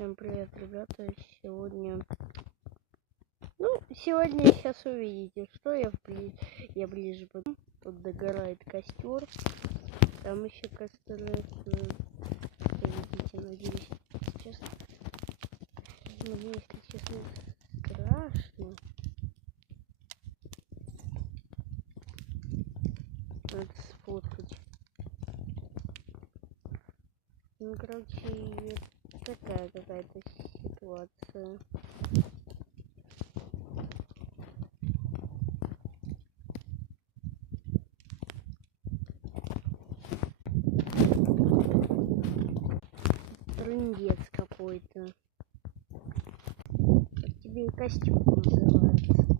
Всем привет, ребята! Сегодня сейчас увидите, что я ближе потом. Тут догорает костер. Там еще костер. Видите, надеюсь, сейчас. Мне, если честно, страшно. Надо сфоткать. Ну, короче, такая какая-то ситуация. Трындец какой-то. Тебе и костюм называется.